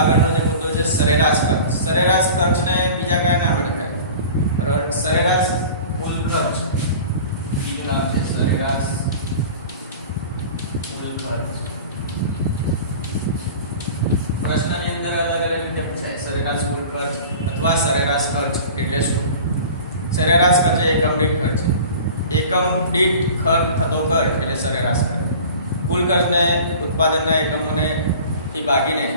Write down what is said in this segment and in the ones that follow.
આગળનો જે મુદ્દો છે સરેરાશ ખર્ચ. સરેરાશ ખર્ચને બીજા કયા નામ લખાય? બરાબર, સરેરાશ કુલ ખર્ચ. બીજું નામ છે સરેરાશ કુલ ખર્ચ. પ્રશ્નની અંદર અલગ અલગ રીતે પૂછાય સરેરાશ કુલ ખર્ચ અથવા સરેરાશ ખર્ચ એટલે શું? સરેરાશ ખર્ચ એ એકમ દીઠ ખર્ચ. એકમ દીઠ ખર્ચ થતો ખર્ચ એટલે સરેરાશ ખર્ચ. કુલ ખર્ચને ઉત્પાદનના એકમોને થી ભાગીને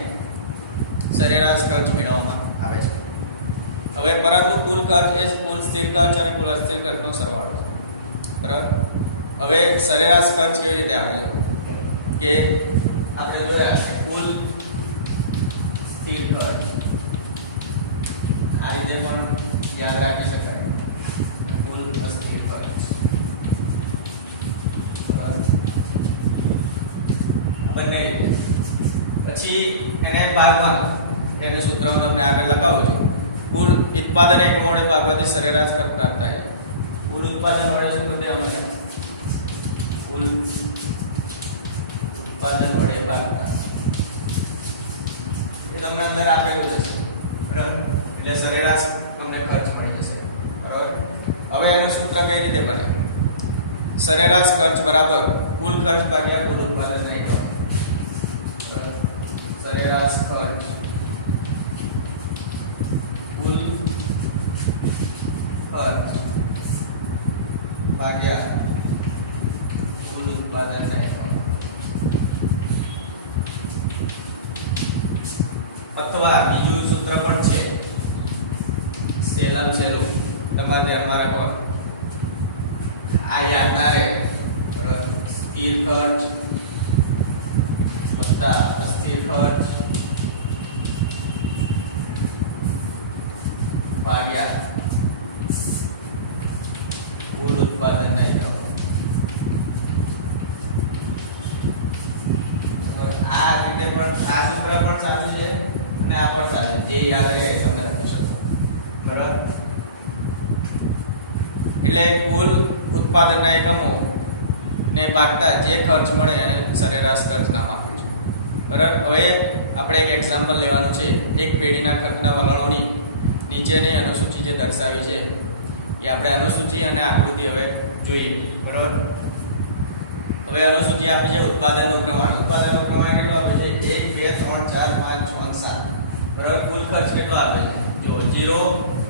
સરેરાશ ખર્ચ મેળવવામાં આવે છે. હવે પરંતુ કુલ ખર્ચ એ કુલ સ્થિર ખર્ચ અને કુલ અસ્થિર ખર્ચનો સરવાળો છે. બરાબર, હવે સરેરાશ ખર્ચ કેવી રીતે આવે કે આપણે જોયા કે કુલ સ્થિર ખર્ચ આ રીતે પણ યાદ રાખી શકાય, કુલ અસ્થિર ખર્ચ. બંને રીતે પછી એને ભાગમાં એને સૂત્રમાં તમે આગળ લખાવો છો. કુલ ઉત્પાદન એકમ વડે ભાગવાથી સરેરાશ ખર્ચ પ્રાપ્ત થાય. કુલ ઉત્પાદન વડે શું કરી દેવાનું? કુલ ઉત્પાદન વડે ભાગવા એ તમને અંદર આપેલું છે. બરાબર, એટલે સરેરાશ તમને ખર્ચ મળી જશે. બરાબર, હવે એનું સૂત્ર કઈ રીતે બને? સરેરાશ ખર્ચ બરાબર કુલ ખર્ચ ભાગ્યા કુલ ઉત્પાદન નહીં. સરેરાશ ખર્ચ કુલ ખર્ચ ભાગ્યા કુલ ઉત્પાદન નહીં. અથવા બીજું સૂત્ર પણ છે, સહેલામાં સહેલું તમારે ધ્યાનમાં રાખવાનું. આ યાદ ના રહે. સ્થિર ખર્ચ વત્તા અસ્થિર ખર્ચ ભાગ્યા કુલ ઉત્પાદન નહીં. આ રીતે પણ આ સૂત્ર પણ સાચું છે અને આ પણ સાચું. જે યાદ રહે તમે લખી શકો. બરાબર, એટલે કુલ ઉત્પાદનના એકમો ને ભાગતા જે ખર્ચ મળે એને સરેરાશ ખર્ચ નામ આપે છે. બરાબર, હવે આપણે એક એક્ઝામ્પલ લેવાનું છે. એક પેઢીના ખર્ચના વલણોની નીચેની અનુસૂચિ જે દર્શાવી છે એ આપણે અનુસૂચિ અને આકૃતિ હવે જોઈએ. બરાબર, હવે અનુસૂચિ આપી છે ઉત્પાદનનો પ્રમાણ. ઉત્પાદનનો પ્રમાણ કેટલો આપે છે? 1 2 3 4 5 6 7. બરાબર, કુલ ખર્ચ કેટલો આપે છે? જો 0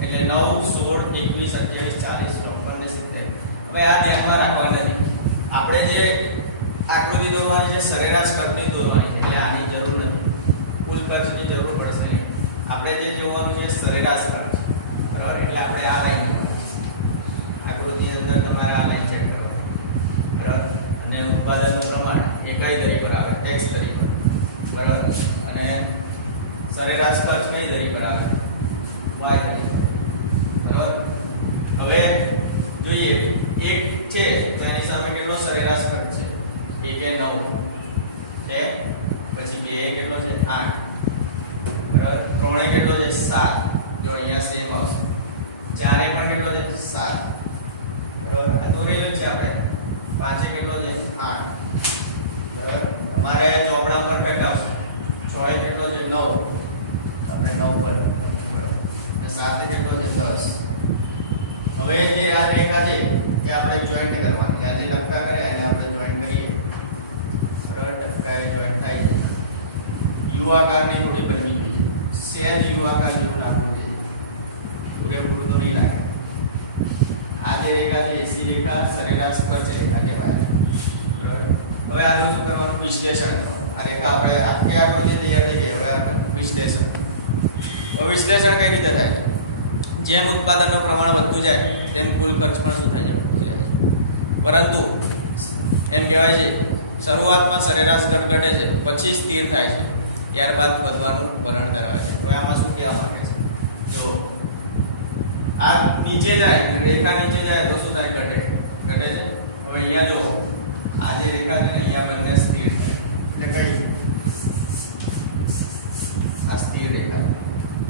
એટલે 9 16 21 28 40 53 ને 70. હવે આ ધ્યાનમાં રાખવા નથી. આપણે જે આકૃતિ દોરવાની છે સરેરાશ ખર્ચની દોરવાની, એટલે આની જરૂર નથી. કુલ ખર્ચની જરૂર પડશે નહીં. આપણે જે જોવાનું છે સરેરાશ ખર્ચ. બરાબર, એટલે આપણે આ લાઈન આકૃતિની અંદર તમારે આ લાઈન ચેક કરવાની. બરાબર, અને ઉત્પાદનનું પ્રમાણ એ કઈ દરી પર આવે? x દરી પર. બરાબર, અને સરેરાશ ખર્ચ કઈ દરી પર આવે? y દરી પર. બરાબર, હવે જોઈએ એક છે તો એની સામે કેટલો સરેરાશ ખર્ચ છે? 1 એ 9 છે, પછી 2 એ કેટલો છે? 8. બરાબર, 3 એ કેટલો છે? 7. જો અહીંયા સેમ આવશે. 4 એ પણ કેટલો છે? 7. બરાબર, આ દોરેલું છે આપણે. 5 એ કેટલો છે? 8. બરાબર, મારે ચોપડા પરફેક્ટ આવશે. 6 એ કેટલો છે? 9. આપણે 9 પર. અને 7 એ કેટલો છે? 10. હવે જે આ રેખા છે એ આપણે જોઈન્ટ કરવાની. આજે લખતા કરે એને આપણે જોઈન્ટ કરીએ. બરાબર, લખતા જોઈન્ટ થાય. યુ આકારની થોડી બનવી જોઈએ. સહેજ યુ આકાર જેવું રાખવું જોઈએ. પૂરેપૂરું તો નહીં લાગે. આ જે રેખા છે એસી રેખા સરેરાશ ખર્ચ રેખા કહેવાય. બરાબર, હવે આનું શું કરવાનું? વિશ્લેષણ કરવાનું. આ રેખા આપણે આખી આકૃતિ તૈયાર થઈ ગઈ. હવે વિશ્લેષણ. હવે વિશ્લેષણ કઈ રીતે થાય? જેમ ઉત્પાદનનું પ્રમાણ વધતું જાય તેમ કુલ ખર્ચ પણ શું થઈ જાય? પરંતુ એમ કહેવાય છે શરૂઆતમાં સરેરાશ ખર્ચ ઘટે છે, પછી સ્થિર થાય છે, ત્યારબાદ વધવાનું વલણ ધરાવે છે. તો આમાં શું કહેવા માંગે છે? જો આ નીચે જાય, રેખા નીચે જાય તો શું થાય? ઘટે છે. હવે અહીંયા જો આ જે રેખા છે ને અહીંયા બંને સ્થિર છે. એટલે કઈ આ સ્થિર રેખા.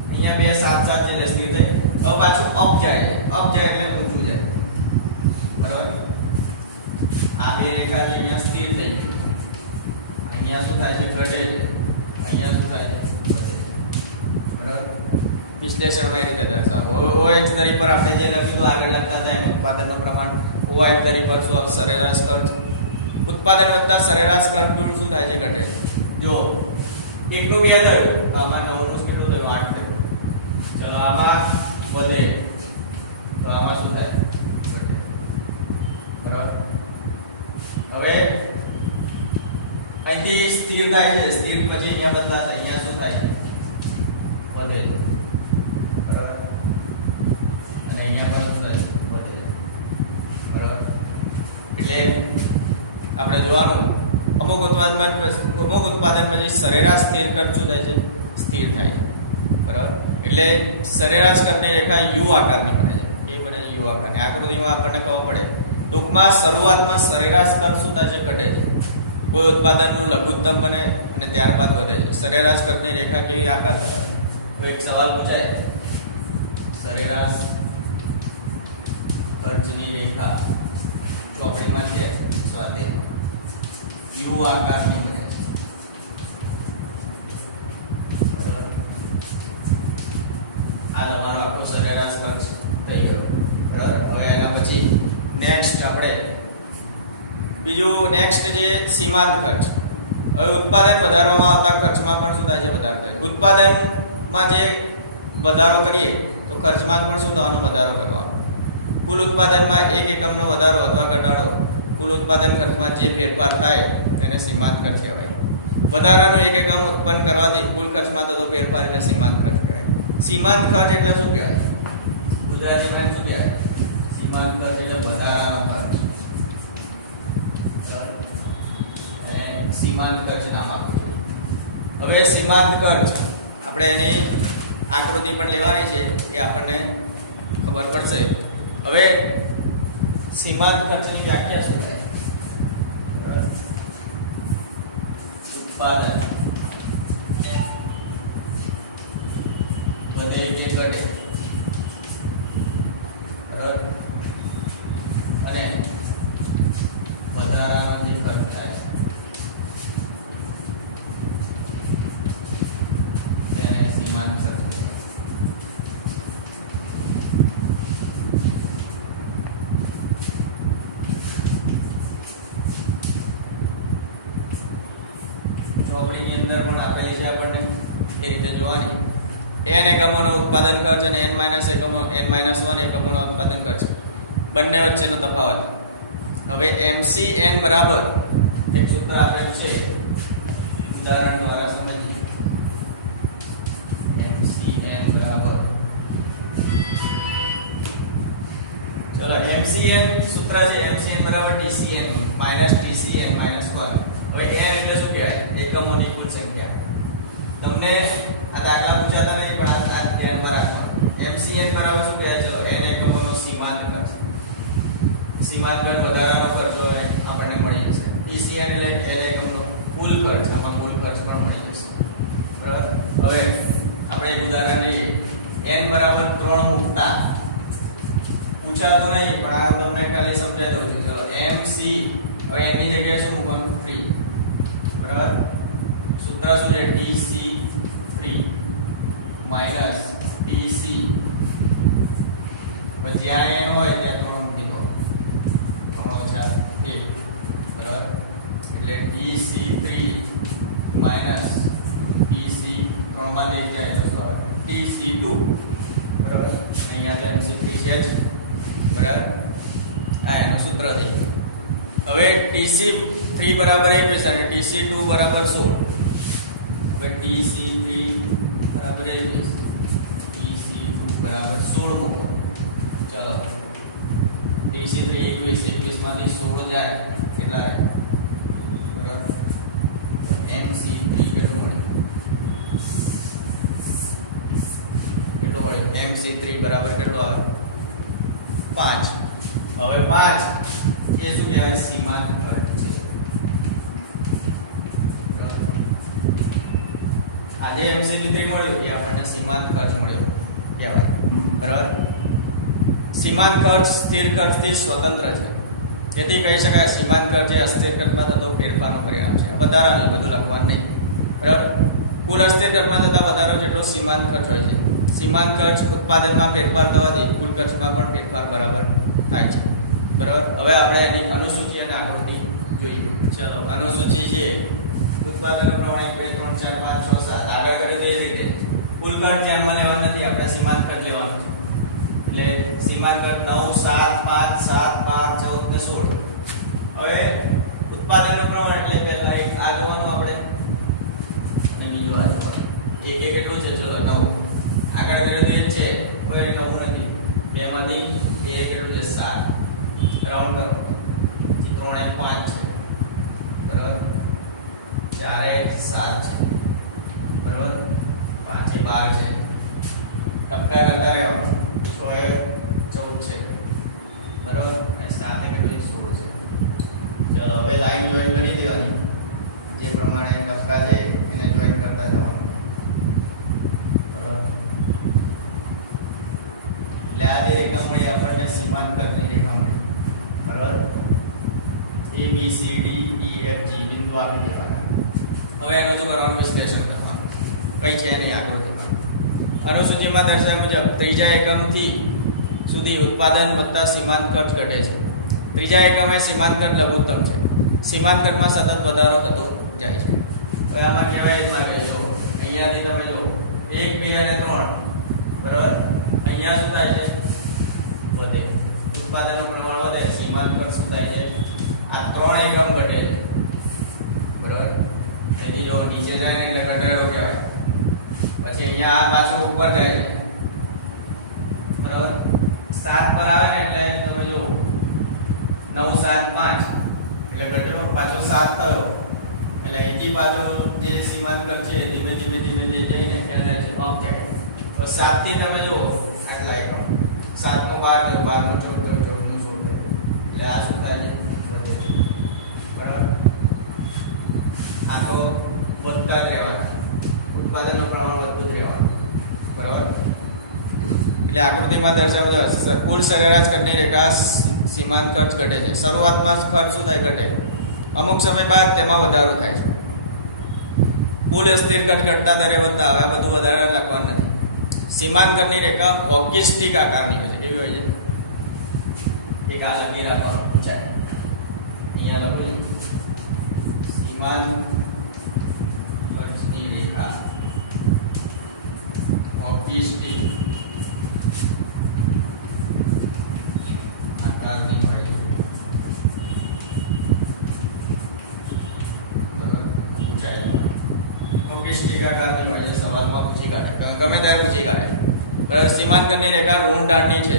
અહીંયા 2 7 7 જે સ્થિર થઈ. હવે પાછું અપ જાય એટલે ઊંચું જાય. બરાબર, આ બે રેખા છે અહીંયા સ્થિર થઈ ગઈ. અહીંયા શું થાય છે? ઘટે છે. અહીંયા શું થાય છે? નું 2 થયું, આમાં 9 નું કેટલું થયું? 8 થયું. ચલો આમાં વધે તો આમાં શું થાય? બરાબર. હવે અહીંથી સ્થિર થાય છે, સ્થિર પછી અહીંયા બદલાશે, અહીંયા શું થાય? વધે. બરાબર. અને અહીંયા પણ શું થાય? વધે. બરાબર. એટલે આપણે જોવાનું અમુક ઉત્પાદન પછી સરેરાશ સ્થિર ખર્ચ શું થાય છે? સ્થિર થાય. બરાબર. એટલે સરેરાશ ખર્ચની રેખા યુ આકારની બને છે. એ બને છે યુ આકારની. આકૃતિમાં આપણને ખબર પડે. ટૂંકમાં શરૂઆતમાં સરેરાશ ખર્ચ શું થાય છે? ઘટે છે. કોઈ ઉત્પાદનનું લઘુત્તમ બને અને ત્યારબાદ વધે છે. સરેરાશ ખર્ચની રેખા કેવી આકાર? તો એક સવાલ પૂછાય, સરેરાશ ખર્ચની રેખા ચોપડીમાં છે સ્વાધ્યાયમાં યુ આકારની બને છે. આ તમારો આખો સરેરાશ ખર્ચ થઈ ગયો. બરાબર. હવે એના પછી નેક્સ્ટ આપણે બીજું નેક્સ્ટ જે સીમાંત ખર્ચ. હવે ઉત્પાદન વધારવામાં આવતા ખર્ચમાં પણ શું થાય છે? વધારો થાય. ઉત્પાદનમાં જે વધારો કરીએ તો ખર્ચમાં પણ શું થવાનો? વધારો કરવાનો. કુલ ઉત્પાદનમાં 1 એકમનો વધારો અથવા ઘટાડો, કુલ ઉત્પાદન ખર્ચમાં જે ફેરફાર થાય તેને સીમાંત ખર્ચ કહેવાય. વધારાનો 1 એકમ ઉત્પન્ન કરવાથી કુલ ખર્ચમાં થતો ફેરફાર એને સીમાંત ખર્ચ કહેવાય. સીમાંત ખર્ચ એટલે શું કહેવાય? ગુજરાતીમાં શું કહેવાય? સીમાંત ખર્ચ એટલે વધારાનો ખર્ચ. સીમાંત ખર્ચ નામ આપ્યું. હવે સીમાંત ખર્ચ આપણે એની આકૃતિ પણ લેવાની છે કે આપણને ખબર પડશે. હવે સીમાંત ખર્ચની વ્યાખ્યા શું થાય? ઉત્પાદન વધે કે ઘટે, બરાબર, અને વધારાનો જે ખર્ચ થાય ચોપડીની અંદર પણ આપેલી છે આપણને એ રીતે જોવાની. n એકમોનું ઉત્પાદન ખર્ચ અને n - એકમો n - 1 એકમોનો ઉત્પાદન ખર્ચ બંને વચ્ચેનો તફાવત. હવે MCN બરાબર એક સૂત્ર આપેલું છે, ઉદાહરણ દ્વારા સમજીએ. MCN બરાબર, ચલો MCN સૂત્ર છે MCN બરાબર TCN - TCN - 1. હવે n એટલે શું કહેવાય? એકમોની કુલ સંખ્યા. તમને આ દાખલા પૂછાતા નહીં પણ આ ધ્યાનમાં રાખવાનું. MCN બરાબર શું કહેવાય? ચલો n એકમોનો સીમાંત ખર્ચ. સીમાંત ખર્ચ વધારાનો ખર્ચ હોય આપણને મળી જશે. TCN એટલે n એકમનો કુલ ખર્ચ. આમાં કુલ ખર્ચ પણ મળી જશે. બરાબર. હવે આપણે એક ઉદાહરણ લઈએ. n બરાબર 3 મૂકતા પૂછાતું નહીં પણ આ તમને ખાલી સમજાવી દઉં છું. ચલો MC, હવે n ની જગ્યાએ શું મૂકવાનું? 3. બરાબર. સૂત્ર શું છે? TC3 minus TC. જ્યાં n હોય ત્યાં 3 મૂકી દો. 3 ઓછા 1. બરાબર. એટલે TC3 માઈનસ TC 3 માં 1 જાય તો TC2. બરાબર. અહીંયા તો MC3 છે જ. બરાબર. આ એનું સૂત્ર થઈ ગયું. હવે TC3 બરાબર 21 અને TC2 બરાબર શું? હવે TC3 બરાબર 21, TC2 બરાબર 16 મૂકો. ચલો TC3 21, 21 માંથી 16 જાય કેટલા રહે? બરાબર. MC3 કેટલું મળે? MC3 બરાબર કેટલું આવે? 5. હવે 5 એ શું કહેવાય? સીમાંત ખર્ચ છે. આજે MC3 મળ્યું એ આપણને સીમાંત ખર્ચ મળ્યો કહેવાય. બરાબર. સીમાંત ખર્ચ સ્થિર ખર્ચથી સ્વતંત્ર છે. તેથી કહી શકાય સીમાંત ખર્ચ એ અસ્થિર ખર્ચમાં થતો ફેરફારનો પરિણામ છે. વધારાનું બધું લખવાનું નહીં. બરાબર. કુલ અસ્થિર ખર્ચમાં થતા વધારો જેટલો સીમાંત ખર્ચ હોય છે. સીમાંત ખર્ચ ઉત્પાદનમાં ફેરફાર થવાથી કુલ ખર્ચમાં પણ ફેરફાર બરાબર થાય છે. બરાબર. હવે આપણે એની અનુસૂચિ અને આકૃતિ જોઈએ. ચલો અનુસૂચિ છે ઉત્પાદન પ્રમાણે 1 2 3 4 5 6 7 4 એ 7 છે બરાબર 5 એ 12 છે ટપકા કરતા રહ્યો 6 એ 14 છે બરાબર અને 7 એ કેટલું 16 છે ચલો હવે લાઈન જોઈન કરી દેવાની જે પ્રમાણે ટપકા છે એને જોઈન કરતા જવાનું એટલે આ જે રેખા મળી આપણને સીમાંકનની રેખા મળી બરાબર A B C D E F G બિંદુ આપી દેવાના હવે એનું શું કરવાનું વિશ્લેષણ કરવાનું કઈ છે નહીં આકૃતિમાં અનુસૂચિમાં દર્શાવ્યા મુજબ ત્રીજા એકમથી સુધી ઉત્પાદન વત્તા સીમાંત ખર્ચ ઘટે છે ત્રીજા એકમે સીમાંત ખર્ચ લઘુત્તમ છે સીમાંત ખર્ચમાં સતત વધારો થતો જાય છે હવે આમાં કહેવાય મારે જો અહીંયાથી તમે જો 1 2 અને 3 બરાબર અહીંયા શું થાય છે વધે ઉત્પાદનનું પ્રમાણ વધે સીમાંત ખર્ચ શું થાય છે આ 3 એકમ ઘટે છે બરાબર તેથી જો નીચે જાય ને એટલે ઘટાડો કહેવાય પછી અહીંયા આ પાછો ઉપર જાય છે બરાબર 7 પર આવે ને એટલે તમે જો 9 7 5 એટલે ઘટ્યો પાછો 7 થયો એટલે અહીંથી પાછો જે સીમાંત ખર્ચ છે ધીમે ધીમે જે જઈને એટલે ઓફ જાય તો 7 થી તમે જો આટલા એકમ 7 નું 12 12 નું 14 14 નું 16 એટલે આ શું થાય છે બરાબર આ તો વધતા જ રહેવાના ઉત્પાદનનું પ્રમાણ વધતું જ રહેવાનું બરાબર એટલે આકૃતિમાં દર્શાવ્યું છે કુલ સરેરાશ ખર્ચની રેખા સીમાંત ખર્ચ ઘટે છે શરૂઆતમાં ખર્ચ શું થાય ઘટે અમુક સમય બાદ તેમાં વધારો થાય છે કુલ સ્થિર ખર્ચ ઘટતા દરે વધતા હવે આ બધું વધારે લખવાનું નથી સીમાંત ખર્ચની રેખા હોકી સ્ટિક આકારની હોય છે કેવી હોય છે એક આ લખી રાખવાનું ચાલો અહીંયા લખું છું સીમાંત ખર્ચની રેખા હોકી સ્ટિક આકારની હોય છે હોકી સ્ટિક આકારની હોય છે સવાલમાં પૂછી કાઢે ગમે ત્યારે પૂછી કાઢે બરાબર સીમાંત ખર્ચની રેખા ઋણ ઢાળની છે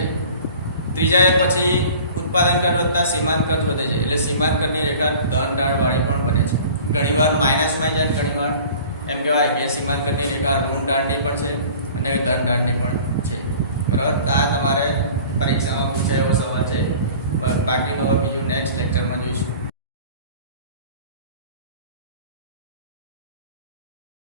ત્રીજા એક પછી ઉત્પાદન ખર્ચ વધતા સીમાંત ખર્ચ વધે છે એટલે સીમાંત ખર્ચની રેખા ધન ઢાળ વાળી પણ બને છે ઘણીવાર માઈનસમાં જાય ઘણીવાર એમ કહેવાય કે સીમાંત ખર્ચની રેખા ઋણ ઢાળની પણ છે અને ધન ઢાળ